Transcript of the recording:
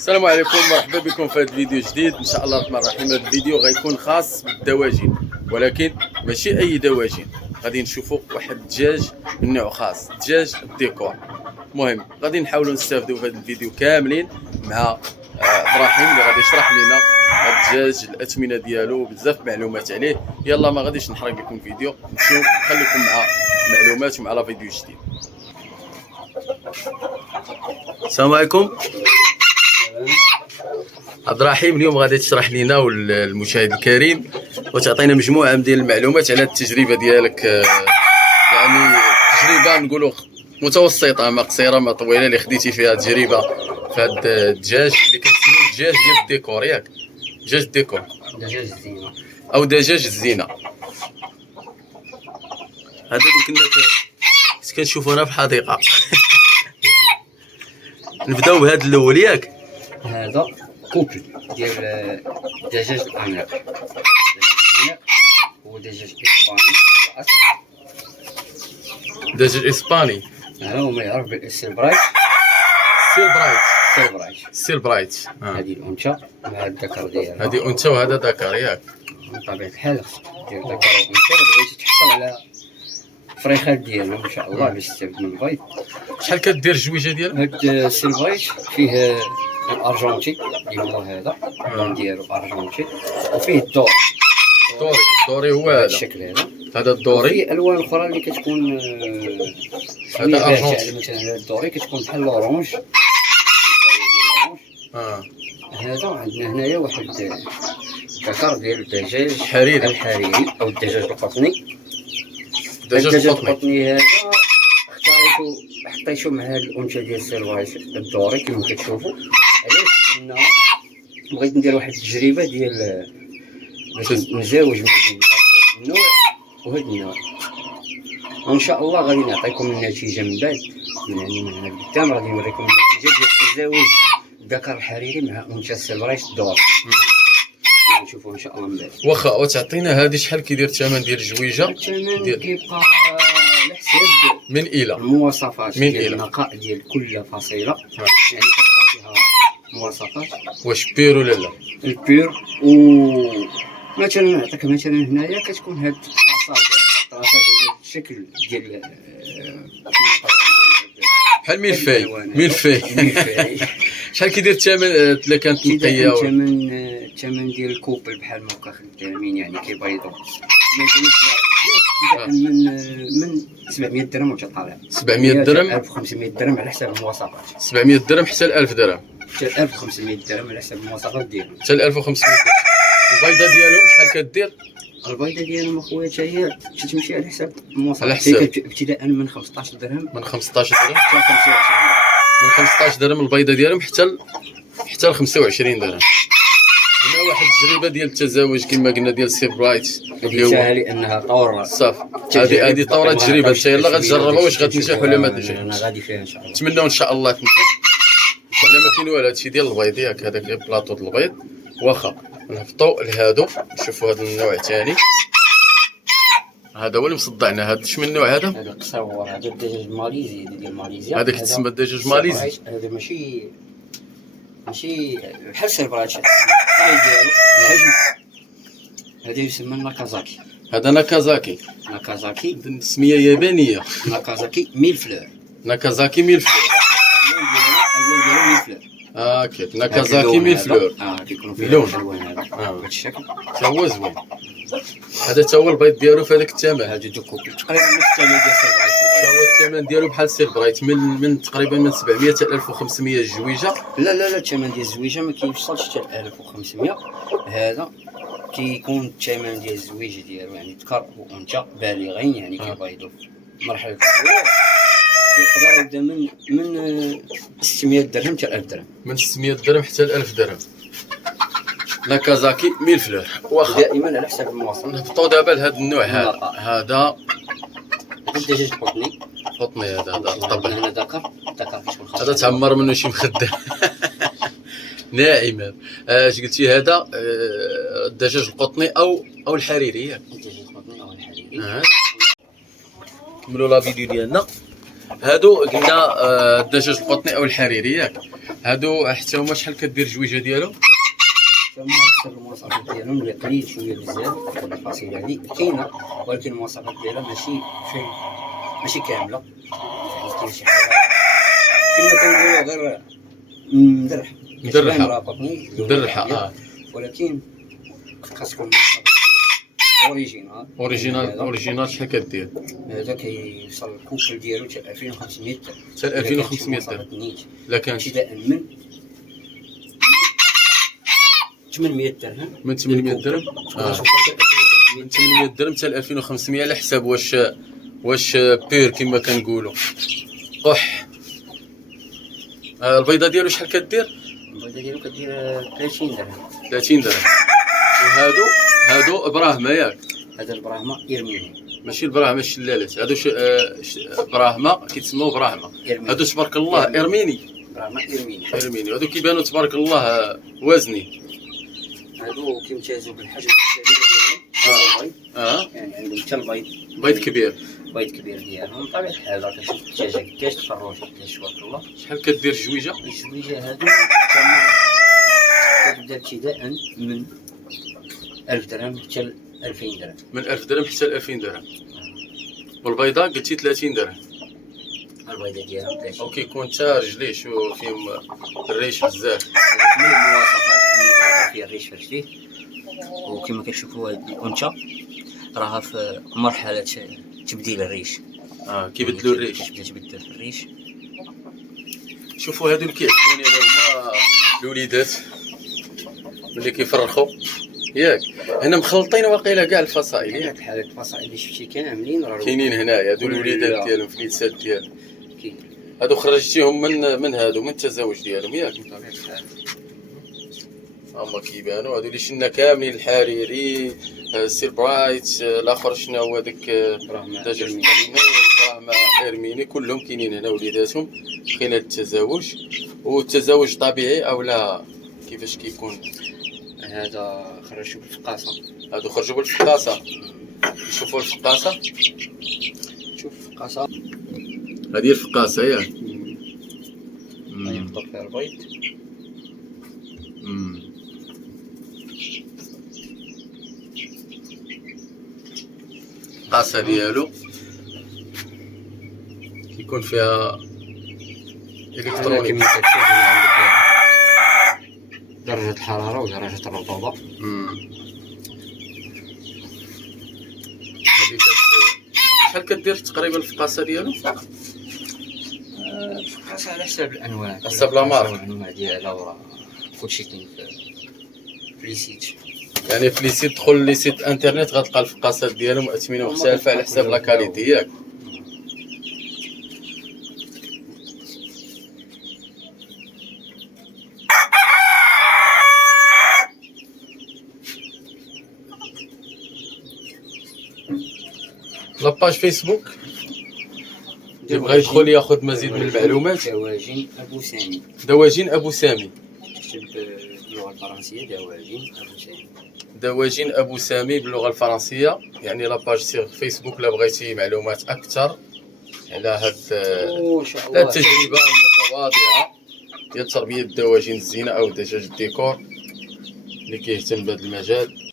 السلام عليكم، مرحبا بكم في هذا الفيديو جديد. ان شاء الله الرحمن الرحيم. هذا الفيديو غيكون خاص بالدواجن، ولكن ماشي اي دواجن. غادي نشوفوا واحد الدجاج من نوع خاص، دجاج الديكور. المهم غادي نحاولوا نستافدوا في هذا الفيديو كاملين مع عبد الرحيم اللي غادي يشرح لنا الدجاج، الاثمنه ديالو، بزاف معلومات عليه. يلا ما غاديش نحرق لكم الفيديو، نمشيو نخليكم مع المعلومات ومع لا فيديو جديد. السلام عليكم عبد الرحيم، اليوم غادي تشرح لنا والمشاهد الكريم وتعطينا مجموعه من المعلومات على التجربه ديالك. يعني تجربه نقولوا متوسطه، ما قصيره ما طويله، اللي خديتي فيها تجربه في هذا الدجاج اللي كنسميوه الدجاج ديال الديكور، ياك؟ دجاج الديكور، دجاج الزينه او دجاج الزينه. هذا اللي كنا كنشوفونا في الحديقه. نبداو بهذا الاول، ياك؟ هذا كوبل ديال دجاج الانيق. هو دجاج اسباني الاصل، دجاج اسباني. هذا هو ما يعرف بالسيلبرايت. سيلبرايت. هذه الانثى مع الذكر ديالها. هذه انثى وهذا ذكر، ياك؟ بطبيعه الحال ديال الذكر والانثى بغيتي تحصل على الفريخات ديالهم ان شاء الله باش تستافد من البيض. شحال كدير الجويجه ديالها؟ هاد السيلبرايت فيه الارجنتي اللي هو هذا اللون ديالو ارجنتي، وفيه الدور. الدوري هو هذا هذا الشكل هذا الدوري. في الوان اخرى اللي كتكون هذا ارجنتي. مثلا هذا الدوري كتكون بحال الاورانج. هذا عندنا هنايا واحد ذكر ديال الدجاج الحريري او الدجاج القطني. الدجاج القطني هذا حطيتو مع هاد الانثى ديال السيلفاج الدوري كما كتشوفوا. علاش؟ لان بغيت ندير واحد التجربه ديال باش نزاوج ما بين هاد النوع وهاد النوع، وان شاء الله غادي نعطيكم النتيجه من بعد. يعني من هنا لقدام غادي نوريكم النتيجه ديال التزاوج الذكر الحريري مع انثى السيلفاج الدوري. نشوفوا ان شاء الله من بعد. واخا وتعطينا هذه شحال كيدير الثمن ديال الجويجه؟ الثمن كيبقى على حساب من الى المواصفات من ديال الى النقاء ديال كل فصيله. يعني كتبقى فيها مواصفات. واش بير ولا لا؟ البير. و مثلا نعطيك مثلا هنايا كتكون هاد الطراسات هذا الشكل ديال بحال ملفاي. شحال كيدير الثمن الا كانت نقيه؟ الثمن ديال الكوبل بحال ما بقى خدامين، يعني كيبيضوا ما يكونش من 700 درهم وانت طالع. 700 درهم 1500 درهم على حساب المواصفات. 700 درهم حتى ل 1000 درهم، حتى 1500 درهم على حساب المواصفات ديالهم، حتى ل 1500 درهم. البيضه ديالهم شحال كدير؟ البيضه ديالهم اخويا حتى هي تمشي على حساب المواصفات، على حساب ابتداء من 15 درهم، من 15 درهم حتى 25 درهم. من 15 درهم البيضه ديالهم حتى ل 25 درهم. هنا واحد التجربه ديال التزاوج كما قلنا ديال السيلبرايت اللي هو ساهل لانها طور. صافي هذه طوره تجربه. انت يلا غتجربها واش غتنجح ولا ما تنجحش. انا غادي فيها ان شاء الله، نتمنوا ان شاء الله تنجح. حنا ما كاين والو، هادشي ديال البيض، ياك؟ هذاك غير بلاطو ديال البيض. واخا نهبطوا لهادو نشوفوا هذا النوع الثاني. هذا هو اللي مصدعنا. هذا اش من نوع هذا؟ هذا تصور هذا الدجاج الماليزي ديال ماليزيا. هذا كيتسمى الدجاج ماليزي. هذا ماشي بحال السيلفرايت الطاي ديالو الحجم. هذا يسمى ناكازاكي. هذا ناكازاكي تسميه يابانيه. ناكازاكي ميل فلور. ناكازاكي ميل فلور. الالوان ديالو ميل فلور. كيف ناكازاكي ميل فلور. كيكونوا فيه اللون الالوان هذا بهذا الشكل. حتى هو زوين. هذا حتى هو البيض ديالو في هذاك الثمن. هذا دو كوبل تقريبا نفس الثمن ديال السيلفرايت. حتى هو الثمن ديالو بحال السيلبرايت من تقريبا من 700 حتى 1500 الجويجه. لا الثمن ديال الزويجه ما كيوصلش حتى 1500. هذا كيكون الثمن ديال الزويجه ديالو يعني ذكر وانثى بالغين، يعني كيبيضوا مرحله البلوغ. يقدر يبدا من 600 درهم حتى 1000 درهم. من 600 درهم حتى ل 1000 درهم. ناكازاكي ميل فلور. واخا دائما على حساب المواصفات. نهبطوا دابا لهذا النوع. هذا الدجاج القطني. هذا الطبع. هنا ذكر كيكون هذا تعمر منه شي مخده. ناعم. اش قلتي هذا؟ الدجاج القطني او الحريري، ياك؟ الدجاج القطني او الحريري. نكملوا لا فيديو ديالنا. هادو قلنا الدجاج القطني او الحريري، ياك؟ هادو حتى هما شحال كدير الجويجه ديالهم؟ ثم حسب المواصفات ديالهم اللي قليل شويه بزاف هاد الفاصيله هادي كاينه، ولكن المواصفات ديالها ماشي كامله. يعني كاين شي حاجه كما كنقولوا غير مدرحه مدرحه. ولكن خاصكم اوريجينال شحال كدير؟ هذا كيوصل الكوبل ديالو حتى 2500 درهم. حتى 2500 درهم. لا كان ابتداء من 800 درهم. من 800 درهم من 800 درهم حتى 2500 على حساب واش بير كما كنقولوا. قح البيضه ديالو شحال كدير؟ البيضه ديالو كدير 30 درهم. 30 درهم. وهادو براهمه ياك؟ هذا البراهمه إرميني، ماشي البراهمه الشلالات، هادو براهمه كيتسموا براهمه. هادو تبارك الله إرميني. براهمه إرميني. هادو كيبانوا تبارك الله وازنين. هادو كيمتازوا بالحجم الكبير ديالهم. يعني عندهم حتى بيض كبير. بيض كبير ديالهم. بطبيعة الحال راه كتشوف الدجاجه كيفاش تخرج كيفاش تبارك الله. شحال كدير الجويجه؟ الجويجه هادو كتبدا ابتداء من 1000 درهم حتى 2000 درهم. من 1000 درهم حتى 2000 درهم. والبيضه قلتي 30 درهم. البيضه ديالها 30. وكيكون حتى رجليه شو فيهم الريش بزاف. من المواصفات فيه الريش في رجليه. وكما كتشوفوا هاد الانثى راها في مرحله تبديل الريش. كيبدلوا الريش. تبدل في الريش. شوفوا هادو اللي كيعجبوني انا هما الوليدات ملي كيفرخوا ياك. هنا مخلطين واقيلا كاع الفصائل ياك. بحال هاد الفصائل اللي شفتي كاملين راه كاينين هنايا. هادو الوليدات ديالهم في اليتسات ديالهم. كاين. هادو خرجتيهم من هادو من التزاوج ديالهم ياك؟ بطبيعة الحال. هما كيبانوا هادو اللي شنا كاملين. الحريري، سير برايت، الاخر شنو هو داك دجاج البراهمه إرميني. كلهم كاينين هنا وليداتهم خلال التزاوج. والتزاوج طبيعي او لا كيفاش كيكون؟ هذا خرجوا بالفقاصه. هادو خرجوا بالفقاصه. نشوفوا الفقاصه. شوف الفقاصه هذه الفقاصه ياك. ينطق فيها البيض. القاصه ديالو كيكون فيها الكترونيك. كما كتشوف هنا عندك درجه الحراره ودرجه الرطوبه. هذه شحال كدير تقريبا الفقاصه ديالو؟ الفقاصه على حساب الانواع، حسب لا مارك. الانواع ديالها وراه كلشي كاين في لي سيت. يعني في لي سيت دخل لي سيت انترنت غتلقى الفقاصات ديالهم اثمنه مختلفه على حساب لا كاليتي ياك. لاباج فيسبوك اللي بغى يدخل ياخذ مزيد من المعلومات. دواجن ابو سامي. دواجن ابو سامي. تكتب باللغه الفرنسيه دواجن ابو سامي. دواجن ابو سامي باللغه الفرنسيه. يعني لاباج سير فيسبوك لا بغيتي معلومات اكثر على هاد التجربه المتواضعه ديال تربيه الدواجن الزينه او دجاج الديكور اللي كيهتم بهذا المجال.